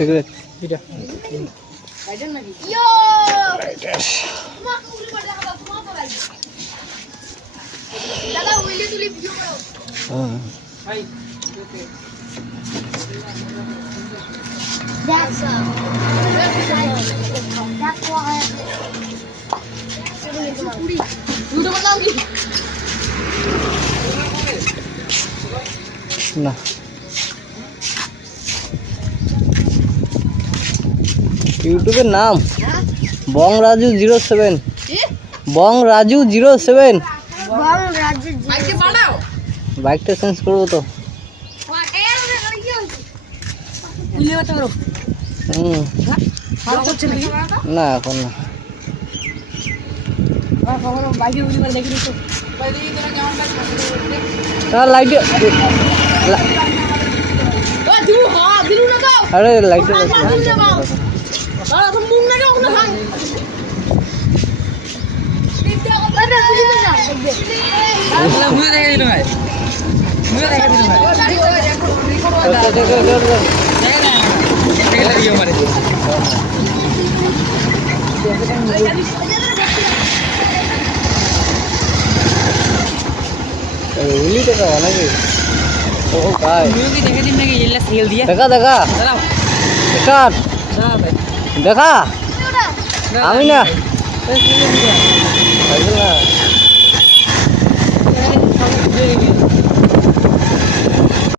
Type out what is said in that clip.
Cigarette এটা rider নাকি ইয়ো দাদা উইলে তুলি ভিডিও করো ভাই That's why. ভিডিও বানাও কি না ইউটিউবের নাম বং রাজু 07 বং রাজু 07 বং রাজু বাইকে বাড়াও বাইকটা চেঞ্জ করবো তো না এখন না লাইট আরে লাইট উলি দেখা নাকি ও ভাই দেখে দিন নাকি এলা সেল দিয়ে দেখা দেখা দেখা দেখা আমি না